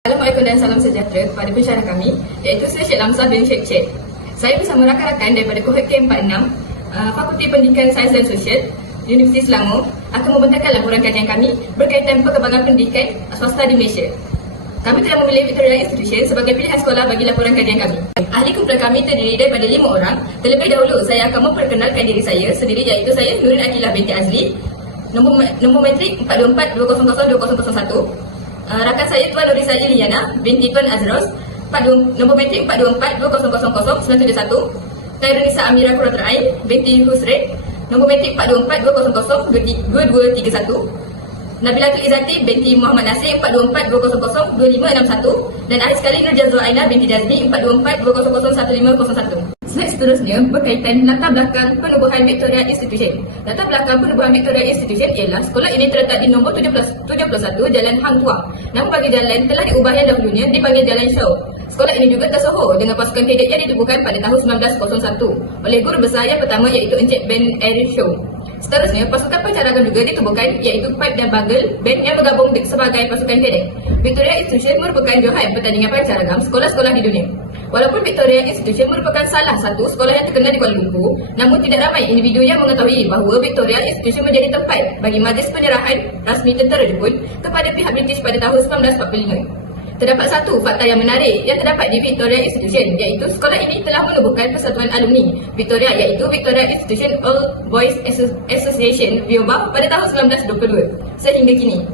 Assalamualaikum dan salam sejahtera kepada pensyarah kami, iaitu saya Syed Lamsah bin Syed Syed. Saya bersama rakan-rakan daripada kohort K46 Fakulti Pendidikan Sains dan Sosial Universiti Selangor akan membentangkan laporan kajian kami berkaitan perkembangan pendidikan swasta di Malaysia. Kami telah memilih Victoria Institution sebagai pilihan sekolah bagi laporan kajian kami. Ahli kumpulan kami terdiri daripada 5 orang. Terlebih dahulu saya akan memperkenalkan diri saya sendiri, iaitu saya Nurin Akilah binti Azli, nombor matrik 424-200-2001. Rakan saya Tuan Nurisa Iliana binti Tuan Azros, nombor matrik 424-2000-971. Khairunisa Amira Quratul binti Husred, nombor matrik 424-2000-2231. Nabilatul Izzati binti Muhammad Nasir 424-200-2561. Dan akhir sekali Nur Jazwa Aina binti Jazmi 424-200-1501. Slide seterusnya berkaitan latar belakang penubuhan Victoria Institution. Latar belakang penubuhan Victoria Institution ialah sekolah ini terletak di nombor 71 Jalan Hang Tuah. Nama bagi jalan telah diubah yang dahulunya dipanggil Jalan Shaw. Sekolah ini juga tersohor dengan pasukan kadet yang ditubuhkan pada tahun 1901 oleh guru besar yang pertama, iaitu Encik Ben Eric Shaw. Seterusnya, pasukan pencarangan juga ditubuhkan, iaitu Pipe dan Bugle Band yang bergabung sebagai pasukan kadet. Victoria Institution merupakan johan pertandingan pencarangan sekolah-sekolah di dunia. Walaupun Victoria Institution merupakan salah satu sekolah yang terkenal di Kuala Lumpur, namun tidak ramai individu yang mengetahui bahawa Victoria Institution menjadi tempat bagi majlis penyerahan rasmi tentera Jepun kepada pihak British pada tahun 1945. Terdapat satu fakta yang menarik yang terdapat di Victoria Institution, iaitu sekolah ini telah menubuhkan persatuan alumni Victoria, iaitu Victoria Institution All Boys Association (VIOBA) pada tahun 1922 sehingga kini.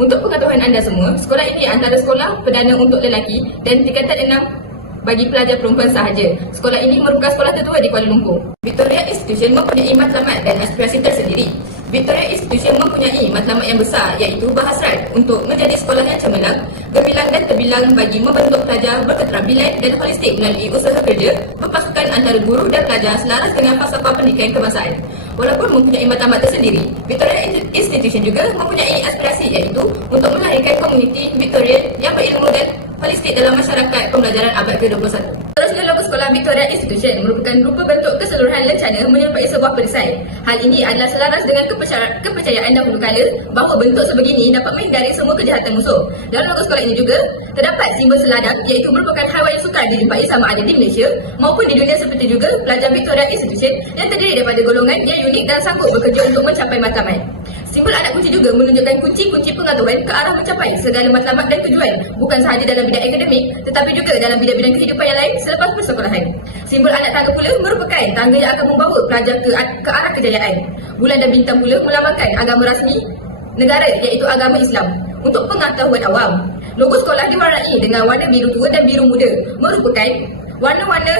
Untuk pengetahuan anda semua, sekolah ini antara sekolah perdana untuk lelaki dan tingkatan 6 bagi pelajar perempuan sahaja. Sekolah ini merupakan sekolah tertua di Kuala Lumpur. Victoria Institution mempunyai matlamat dan aspirasi tersendiri. Victoria Institution mempunyai matlamat yang besar, iaitu berhasrat untuk menjadi sekolah yang cemerlang, gemilang dan terbilang bagi membentuk pelajar berketerampilan dan holistik melalui usaha kerja berpasukan antara guru dan pelajar selaras dengan falsafah pendidikan kebangsaan. Walaupun mempunyai matlamat tersendiri, Victoria Institution juga mempunyai aspirasi, iaitu untuk melahirkan komuniti Victorian yang berilmu dan holistik dalam masyarakat pembelajaran abad ke-21. Terusnya, logo sekolah Victoria Institution merupakan rupa bentuk keseluruhan lencana menyerupai sebuah perisai. Hal ini adalah selaras dengan kepercayaan dahulu kala bahawa bentuk sebegini dapat menghindari semua kejahatan musuh. Dalam logo sekolah ini juga terdapat simbol seladang, iaitu merupakan haiwan yang sukar dijumpai sama ada di Malaysia maupun di dunia, seperti juga pelajar Victoria Institution yang terdiri daripada golongan yang unik dan sanggup bekerja untuk mencapai matlamat. Simbol anak kunci juga menunjukkan kunci-kunci pengetahuan ke arah mencapai segala matlamat dan tujuan, bukan sahaja dalam bidang akademik tetapi juga dalam bidang-bidang kehidupan yang lain selepas persekolahan. Simbol anak tangga pula merupakan tangga yang akan membawa pelajar ke arah kejayaan. Bulan dan bintang pula melambangkan agama rasmi negara, iaitu agama Islam. Untuk pengetahuan awam, logo sekolah diwarnai dengan warna biru tua dan biru muda, merupakan warna-warna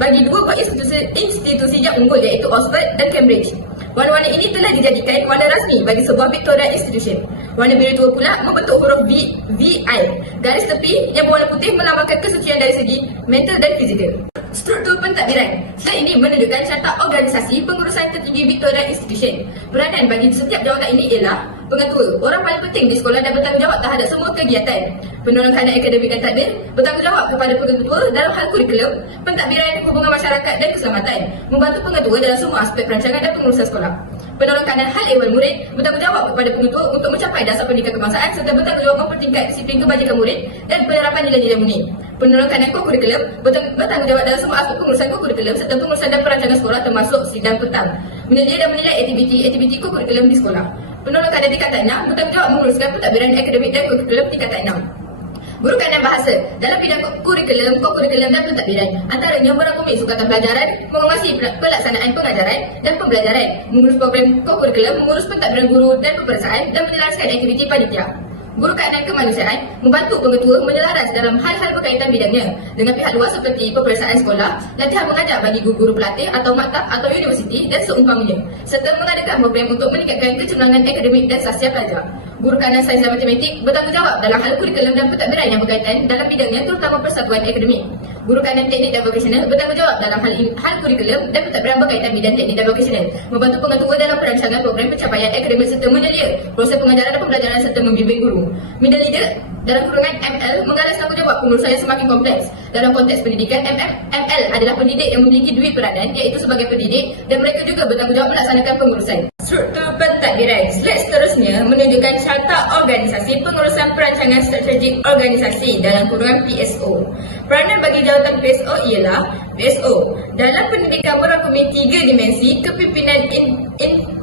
bagi dua buah institusi yang unggul, iaitu Oxford dan Cambridge. Warna-warna ini telah dijadikan warna rasmi bagi sebuah Victoria Institution. Warna biru tua pula membentuk huruf VI. Garis tepi yang berwarna putih melambangkan kesucian dari segi mental dan fizikal. Struktur pentadbiran. Slide ini menunjukkan carta organisasi pengurusan tertinggi Victoria Institution. Peranan bagi setiap jawatan ini ialah pengetua, orang paling penting di sekolah dan bertanggungjawab terhadap semua kegiatan. Penolong kanan akademik dan tadbir, bertanggungjawab kepada pengetua dalam hal kurikulum, pentadbiran, hubungan masyarakat dan keselamatan, membantu pengetua dalam semua aspek perancangan dan pengurusan sekolah. Penolong kanan hal ehwal murid, bertanggungjawab kepada pengetua untuk mencapai dasar pendidikan kebangsaan serta bertanggungjawab mempertingkat disiplin kebajikan murid dan penerapan nilai-nilai murni. Penolong kanan ko-kurikulum, bertanggungjawab dalam semua aspek pengurusan ko-kurikulum serta pengurusan dan perancangan sekolah, termasuk sidang petang, menyedia dan menilai aktiviti ko-kurikulum di sekolah. Penolong kanan tingkatan 6 bertanggungjawab menguruskan pentadbiran akademik dan kurikulum tingkatan 6. Guru kanan bahasa dalam bidang kurikulum, ko-kurikulum dan pentadbiran, antaranya merangkumi sukatan pelajaran, mengawasi pelaksanaan pengajaran dan pembelajaran, mengurus program ko-kurikulum, mengurus pentadbiran guru dan peperiksaan dan menyelaraskan aktiviti panitia. Guru kanan kemanusiaan membantu pengetua menyelaras dalam hal-hal berkaitan bidangnya dengan pihak luar seperti peperiksaan sekolah, latihan mengajar bagi guru-guru pelatih atau maktab atau universiti dan seumpamanya, serta mengadakan program untuk meningkatkan kecemerlangan akademik dan sahsiah pelajar. Guru kanan sains dan matematik bertanggungjawab dalam hal kurikulum dan pentadbiran yang berkaitan dalam bidangnya, terutama persatuan akademik. Guru kanan teknik dan vokasional bertanggungjawab dalam hal kurikulum dan pentadbiran berkaitan bidang teknik dan vokasional, membantu pengetua dalam perancangan program pencapaian akademik serta menyelia proses pengajaran dan pembelajaran serta membimbing guru. Middle leader dalam kurungan ML menggaris tanggungjawab kita buat pengurusan yang semakin kompleks. Dalam konteks pendidikan, ML adalah pendidik yang memiliki dua peranan, iaitu sebagai pendidik dan mereka juga bertanggungjawab melaksanakan pengurusan. Struktur pentadbiran. Slide seterusnya menunjukkan carta organisasi pengurusan perancangan strategik organisasi dalam kurungan PSO. Peranan bagi jawatan PSO ialah PSO dalam pendidikan merangkumi 3 dimensi kepimpinan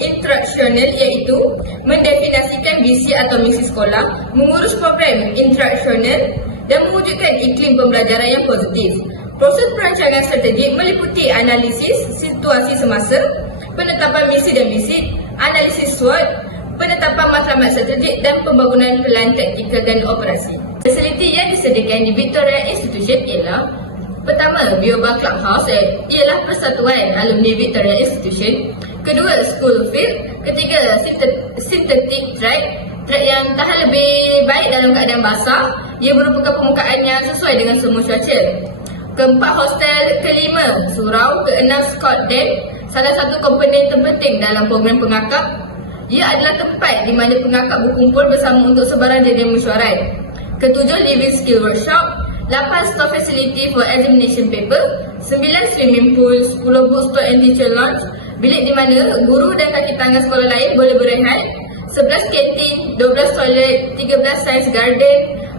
instruksional, iaitu mendefinisikan visi atau misi sekolah, mengurus program instruksional dan mewujudkan iklim pembelajaran yang positif. Proses perancangan strategik meliputi analisis situasi semasa, penetapan misi dan visi, analisis SWOT, penetapan matlamat strategik dan pembangunan pelan taktikal dan operasi. Fasiliti yang disediakan di Victoria Institution ialah: pertama, Biobar Clubhouse ialah persatuan alumni Victoria Institution. Kedua, School Field. Ketiga, Synthetic Track yang tahan lebih baik dalam keadaan basah. Ia merupakan permukaan yang sesuai dengan semua cuaca. Keempat, hostel. Kelima, surau. Keenam, Scott Den, salah satu komponen terpenting dalam program pengakap. Ia adalah tempat di mana pengakap berkumpul bersama untuk sebarang jenis mesyuarat. Ketujuh, Living Skill Workshop. 8, Store Facility for Examination Paper. 9, Swimming Pool. 10, Bookstore and Teacher Lounge, bilik di mana guru dan kaki tangan sekolah lain boleh berehat. 11, Kantin. 12, Toilet. 13, Science Garden.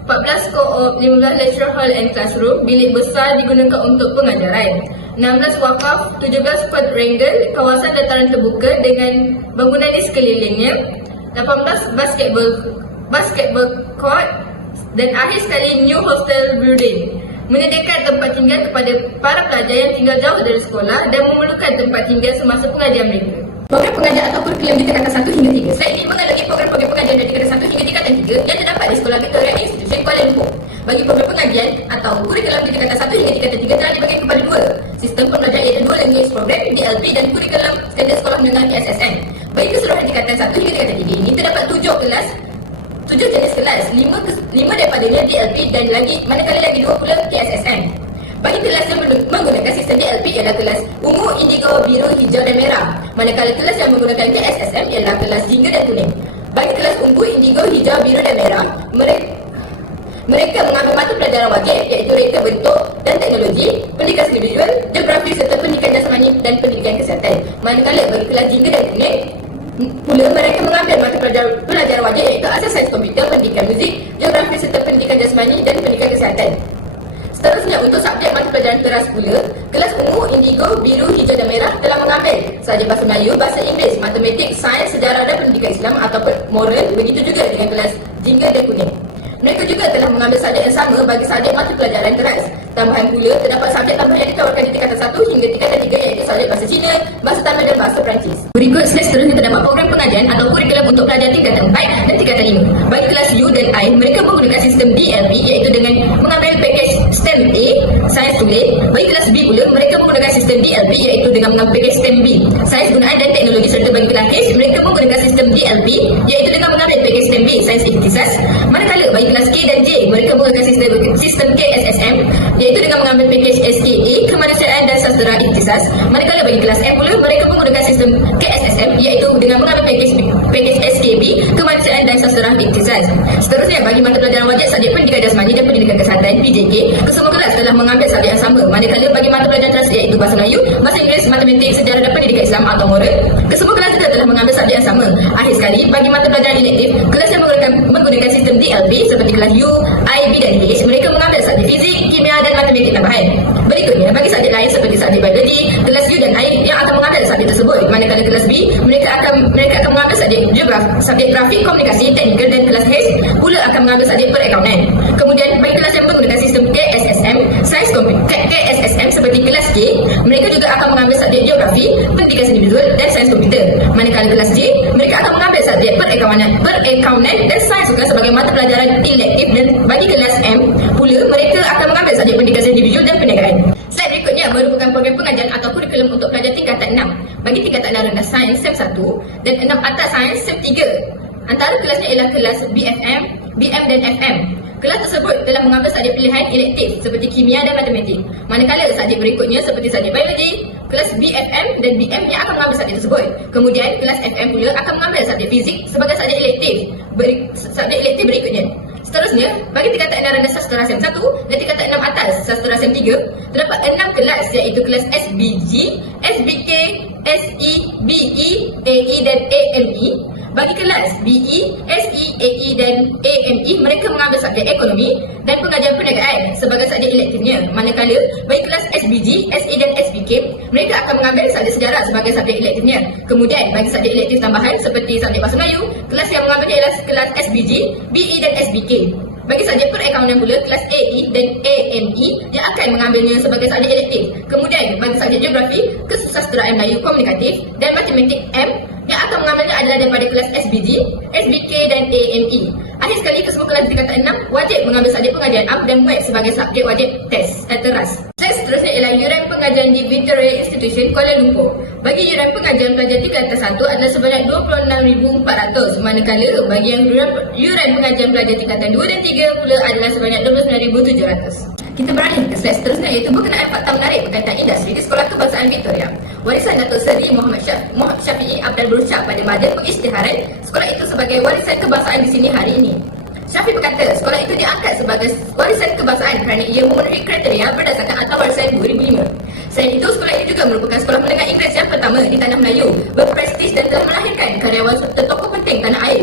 14, Co-op. 15, Lecture Hall and Classroom, bilik besar digunakan untuk pengajaran. 16, Wakaf. 17, Quadrangle, kawasan dataran terbuka dengan bangunan di sekelilingnya. 18, Basketball Court. Dan akhir sekali, New Hostel Building, menyediakan tempat tinggal kepada para pelajar yang tinggal jauh dari sekolah dan memerlukan tempat tinggal semasa pengajian mereka. Program pengajian atau kurikulum di tingkatan 1 hingga 3. Slide ini mengenai program-program pengajian dari tingkatan 1 hingga tingkatan 3 yang terdapat di Sekolah Victoria Institution Kuala Lumpur. Bagi program pengajian atau kurikulum di tingkatan 1 hingga tingkatan 3 telah dibagi kepada 2. Sistem pembelajaran iaitu 2 language program DLP dan kurikulum standard sekolah menengah KSSM. Bagi keseluruhan tingkatan 1 hingga tingkatan 3 ini terdapat 7 jenis kelas, 5 daripadanya DLP dan manakala lagi 2 pula KSSM. Bagi kelas yang menggunakan sistem DLP ialah kelas ungu, indigo, biru, hijau dan merah. Manakala kelas yang menggunakan KSSM ialah kelas jingga dan kuning. Bagi kelas ungu, indigo, hijau, biru dan merah, mereka mengambil mata pelajaran wajib iaitu reka bentuk dan teknologi, pendidikan individual, geografi serta pendidikan jasmani dan pendidikan kesihatan. Manakala bagi kelas jingga dan kuning pula mereka mengambil mata pelajaran wajib iaitu asas sains komputer, pendidikan muzik, geografi serta pendidikan jasmani dan pendidikan kesihatan. Seterusnya, untuk subjek mata pelajaran teras pula, kelas ungu, indigo, biru, hijau dan merah telah mengambil subjek bahasa Melayu, bahasa Inggeris, matematik, sains, sejarah dan pendidikan Islam ataupun moral. Begitu juga dengan kelas jingga dan kuning. Mereka juga telah mengambil subjek yang sama bagi subjek mata pelajaran teras. Tambahan pula, terdapat subjek tambahan yang ditawarkan di tingkatan 1 hingga tingkatan 3 iaitu subjek bahasa Cina, bahasa Tamil dan bahasa Perancis. Berikut slide seterusnya terdapat program pengajian atau kurikulum untuk pelajar tingkatan 4 dan tingkatan 5. Bagi kelas U dan I, mereka menggunakan sistem DLP iaitu dengan mengambil pakej STEM A, Sains Tulis. Bagi kelas B pula, mereka menggunakan sistem DLP iaitu dengan mengambil pakej STEM B, Sains Gunaan dan Teknologi. Serta bagi kelas H, mereka menggunakan sistem DLP iaitu dengan mengambil pakej STEM B, Sains Ikhtisas. Manakala bagi kelas K dan J, mereka menggunakan sistem KSSM iaitu dengan mengambil pakej SKA, Kemanusiaan dan Sastera Ikhtisas. Manakala bagi kelas M pula, mereka menggunakan sistem KSSM iaitu dengan mengambil pakej SKB, Kemanusiaan dan Sastera Ikhtisas. Seterusnya, bagi mata pelajaran wajib subjek pendidikan jasmani dan pendidikan kesihatan PJK, kesemua kelas telah mengambil subjek yang sama. Manakala bagi mata pelajaran teras iaitu bahasa Melayu, bahasa Inggeris, matematik, sejarah dan pendidikan Islam atau moral, kesemua kelas juga telah mengambil subjek yang sama. Akhir sekali, bagi mata pelajaran elektif, kelas yang menggunakan sistem DLP seperti kelas U, I, B dan H, mereka mengambil subjek fizik, kimia dan matematik tambahan. Berikutnya, bagi subjek lain seperti subjek biologi, kelas U dan I yang akan mengambil subjek tersebut. Manakala kelas B, mereka akan mengambil subjek grafik, komunikasi, teknikal dan kelas H pula akan mengambil subjek perakaunan. Kemudian, bagi kelas yang menggunakan sistem KSSM, sains KSSM seperti kelas K, mereka juga akan mengambil subjek geografi, pendidikan individual dan sains komputer. Manakala kelas J, mereka akan mengambil subjek perakaunan dan sains juga sebagai mata pelajaran elektif. Dan bagi kelas M pula, mereka akan mengambil subjek pendidikan individual dan perniagaan. Slide berikutnya merupakan program pengajian atau kurikulum untuk pelajar tingkatan 6. Bagi tingkatan 6 rendah sains SEM 1 dan 6 atas sains SEM 3. Antara kelasnya ialah kelas BFM, BM dan FM. Kelas tersebut telah mengambil subjek pilihan elektif seperti kimia dan matematik. Manakala subjek berikutnya seperti subjek biologi, kelas BFM dan BM yang akan mengambil subjek tersebut. Kemudian kelas FM pula akan mengambil subjek fizik sebagai subjek elektif. Subjek elektif berikutnya. Seterusnya, bagi tingkatan 6 rendah sastra sem 1 dan tingkatan 6 atas sastra sem 3, terdapat 6 kelas iaitu kelas SBG, SBK, SE, BE, AE dan AME. Bagi kelas BE, SE, AE dan AME, mereka mengambil subjek ekonomi dan pengajian perniagaan sebagai subjek elektifnya. Manakala bagi kelas SBG, SE dan SBK, mereka akan mengambil subjek sejarah sebagai subjek elektifnya. Kemudian bagi subjek elektif tambahan seperti subjek bahasa Melayu, kelas yang mengambilnya ialah kelas SBG, BE dan SBK. Bagi subjek perakaunan pula, kelas AE dan AME yang akan mengambilnya sebagai subjek elektif. Kemudian bagi subjek geografi, kesusastraan Melayu komunikatif dan matematik M yang akan mengambilnya adalah daripada kelas SBG, SBK dan AME. Akhir sekali, kesemua kelas tingkatan 6 wajib mengambil subjek pengajian am dan web sebagai subjek wajib test atau RAS. Seterusnya ialah yuran pengajian di Victoria Institution Kuala Lumpur. Bagi yuran pengajian pelajar tingkatan 1 adalah sebanyak 26,400, manakala bagi yang yuran pengajian pelajar tingkatan 2 dan 3 pula adalah sebanyak 29,700. Kita beralih ke slide seterusnya iaitu berkenaan fakta menarik berkaitan industri di Sekolah Kebangsaan Victoria. Warisan Datuk Seri Muhammad Syafiee Abdul berucap pada majlis pengisytiharan sekolah itu sebagai warisan kebangsaan di sini hari ini. Syafiee berkata sekolah itu diangkat sebagai warisan kebangsaan kerana ia memenuhi kriteria berdasarkan Akta Warisan 2005. Selain itu, sekolah ini juga merupakan sekolah menengah Inggeris yang pertama di Tanah Melayu, berprestis dan telah melahirkan karyawan serta tokoh penting tanah air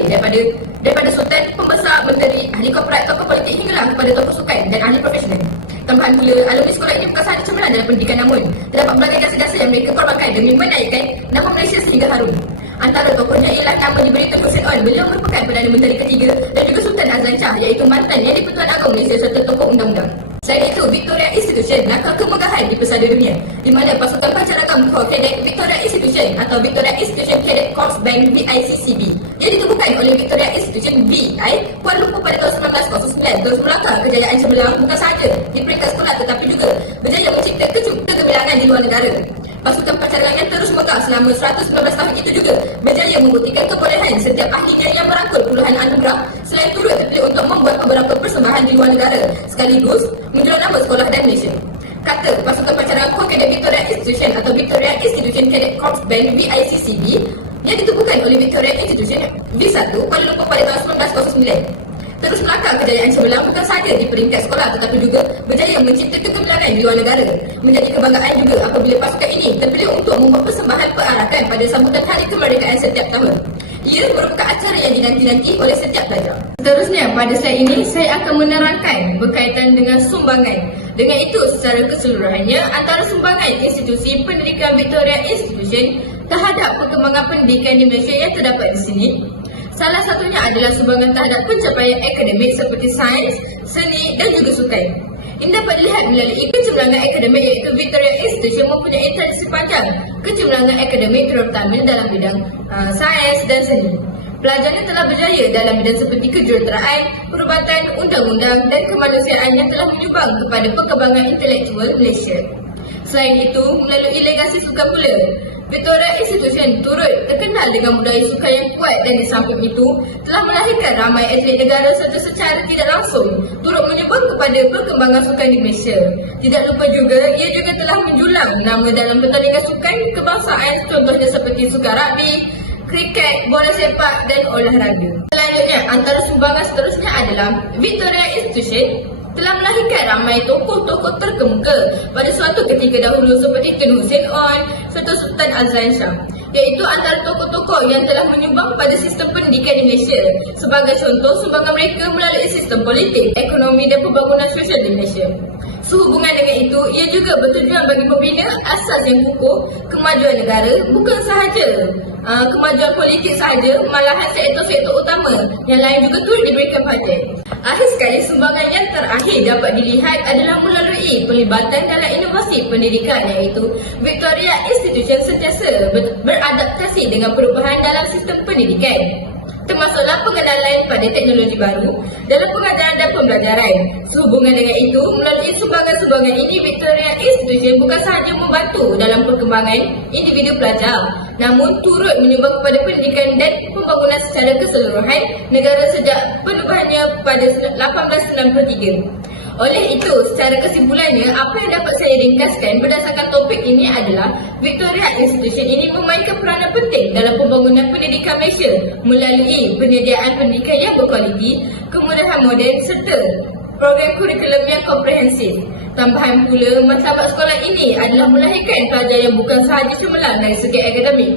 daripada Sultan, Pembesar, Menteri, ahli korporat, tokoh politik hinggalah kepada tokoh sukan dan ahli profesional. Tambahan pula, alumni sekolah ini bukan sahaja cemerlang dalam pendidikan namun terdapat pelbagai jasa-jasa yang mereka korbankan demi menaikkan nama Malaysia sehingga harum. Antara tokohnya ialah nama diberi Tun Hussein On. Beliau merupakan Perdana Menteri ketiga dan juga Sultan Azlan Shah iaitu mantan Yang di-Pertuan Agong Malaysia serta tokoh undang-undang. Selain itu, Victoria Institution nakal kemegahan di pesada dunia di mana pasukan pancaragam Cadet Victoria Institution atau Victoria Institution Cadet Corps Band VICCB yang ditemukan oleh Victoria Institution VI Kuala Lumpur pada tahun 1909 terus melangkah kejayaan cemerlang bukan sahaja di peringkat sekolah tetapi juga berjaya mencipta kegemilangan di luar negara. Pasukan pancaragam yang terus megah selama 119 tahun itu juga berjaya membuktikan kebolehan setiap ahlinya yang merangkul puluhan anugerah selain turut terpilih untuk membuat beberapa persembahan di luar negara sekaligus menjual nama sekolah dan Malaysia. Kata pasukan pancaragam Cadet Victoria Institution atau Victoria Institution Cadet Corps Band VICCB yang ditubuhkan oleh Victoria Institution V1 Kuala Lumpur pada tahun 1909 terus melangkah kejayaan cemerlang bukan sahaja di peringkat sekolah tetapi juga berjaya mencipta kegemilangan di luar negara. Menjadi kebanggaan juga apabila pasukan ini terpilih untuk membuat persembahan perarakan pada sambutan Hari Kemerdekaan setiap tahun. Ia merupakan acara yang dinanti-nanti oleh setiap pelajar. Seterusnya, pada slide ini saya akan menerangkan berkaitan dengan sumbangan. Dengan itu, secara keseluruhannya, antara sumbangan institusi pendidikan Victoria Institution terhadap perkembangan pendidikan di Malaysia yang terdapat di sini, salah satunya adalah sumbangan terhadap pencapaian akademik seperti sains, seni dan juga sukan. Ini dapat dilihat melalui kecemerlangan akademik iaitu Victoria Institution mempunyai tradisi panjang kecemerlangan akademik terutama dalam bidang sains dan seni. Pelajarnya telah berjaya dalam bidang seperti kejuruteraan, perubatan, undang-undang dan kemanusiaan yang telah menyumbang kepada perkembangan intelektual Malaysia. Selain itu, melalui legasi sukan pula, Victoria Institution turut terkenal dengan budaya sukan yang kuat dan di samping itu telah melahirkan ramai atlet negara serta secara tidak langsung turut menyumbang kepada perkembangan sukan di Malaysia. Tidak lupa juga, ia juga telah menjulang nama dalam pertandingan sukan kebangsaan contohnya seperti sukan rugby, kriket, bola sepak dan olahraga. Selanjutnya, antara sumbangan seterusnya adalah Victoria Institution telah melahirkan ramai tokoh-tokoh terkemuka pada suatu ketika dahulu seperti Tun Hussein On serta Sultan Azlan Shah, iaitu antara tokoh-tokoh yang telah menyumbang pada sistem pendidikan di Malaysia. Sebagai contoh, sumbangan mereka melalui sistem politik, ekonomi dan pembangunan sosial di Malaysia. Sehubungan dengan itu, ia juga bertujuan bagi membina asas yang kukuh kemajuan negara, bukan sahaja kemajuan politik sahaja, malahan sektor-sektor utama yang lain juga turut diberikan perhatian. Akhir sekali, sumbangan yang terakhir dapat dilihat adalah melalui pelibatan dalam inovasi pendidikan iaitu Victoria Institution sentiasa beradaptasi dengan perubahan dalam sistem pendidikan, termasuklah pengenalan pada teknologi baru dalam pengajaran dan pembelajaran. Sehubungan dengan itu, melalui sumbangan-sumbangan ini, Victoria Institution bukan sahaja membantu dalam perkembangan individu pelajar, namun turut menyumbang kepada pendidikan dan pembangunan secara keseluruhan negara sejak penubuhannya pada 1893. Oleh itu, secara kesimpulannya, apa yang dapat saya ringkaskan berdasarkan topik ini adalah Victoria Institution ini memainkan peranan penting dalam pembangunan pendidikan Malaysia melalui penyediaan pendidikan yang berkualiti, kemudahan moden serta program kurikulum yang komprehensif. Tambahan pula, martabat sekolah ini adalah melahirkan pelajar yang bukan sahaja cemerlang dari segi akademik,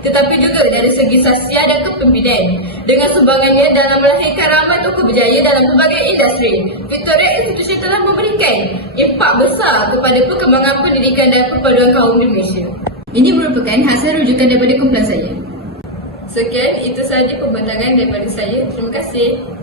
tetapi juga dari segi sasial dan kepimpinan. Dengan sumbangannya dalam melahirkan ramai tokoh berjaya dalam berbagai industri, Victoria Institution telah memberikan impak besar kepada perkembangan pendidikan dan perpaduan kaum di Malaysia. Ini merupakan hasil rujukan daripada kumpulan saya. Sekian, itu sahaja pembentangan daripada saya. Terima kasih.